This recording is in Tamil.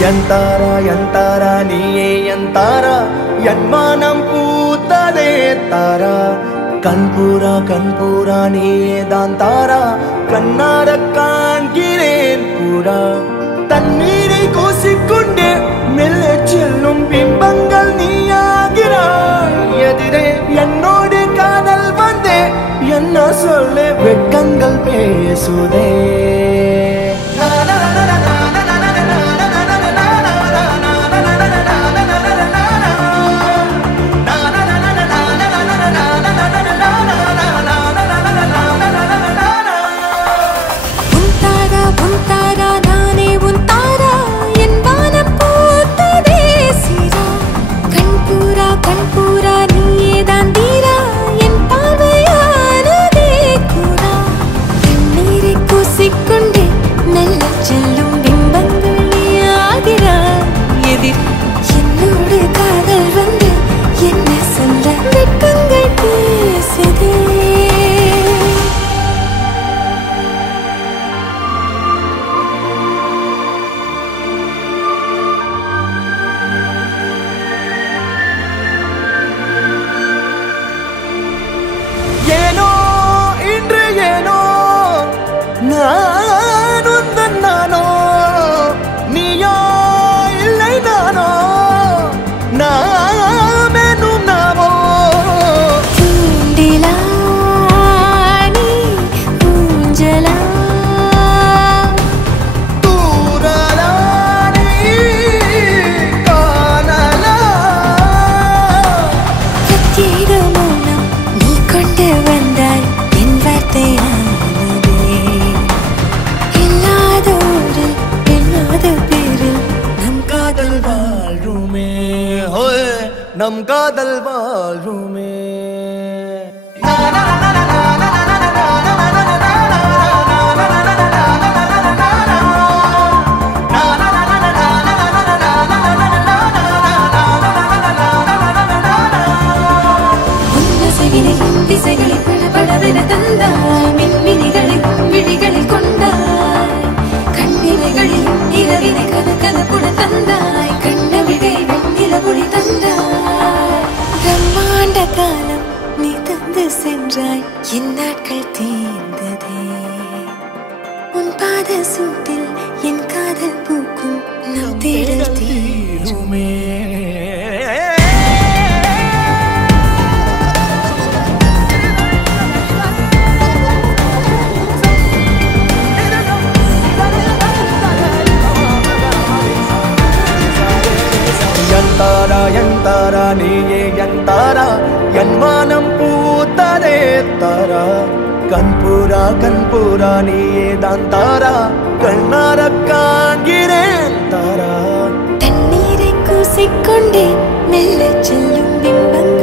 ಎಂತಾರ ನೀಯೇ ಎಂತಾರ ಎನ್ಮಾನಂ பூத்ததே தாரா கண்பூரா நீயே தான் தாரா கண்ணார காண்கிறேன் பூரா தண்ணீரை கூசிக்கொண்டே மெல்ல செல்லும் பிம்பங்கள் நீயாகிறாய் எதிரே என்னோடு காதல் வந்தே என்ன சொல்ல வெட்கங்கள் பேசுதே நம் காதல் வாழ்வுமே திசைகளில் படபடவென தந்தாய் மின்மினிகளில் விழிகளில் கொண்டாய் கண்ணிமைகளில் இரவினை கனகனப்புட தந்தாய் கண்ணவிழை வெண்ணிலவொளி தந்தாய் பிரம்மாண்ட காலம் நீ தந்து சென்றாய் என் நாட்கள் தீர்ந்ததே உன் பாத சூட்டில் என் காதல் பூக்கும் நம் தேடல் தீருமே ಎಂತಾರ ನೀಯೇ ಎಂತಾರ ಎನ್ಮಾನಂ பூத்ததே தாரா கண்பூரா நீயே தான் தாரா கண்ணார காண்கிறேன் தாரா தண்ணீரை கூசிக்கொண்டே மெல்ல செல்லும் பிம்பங்கள்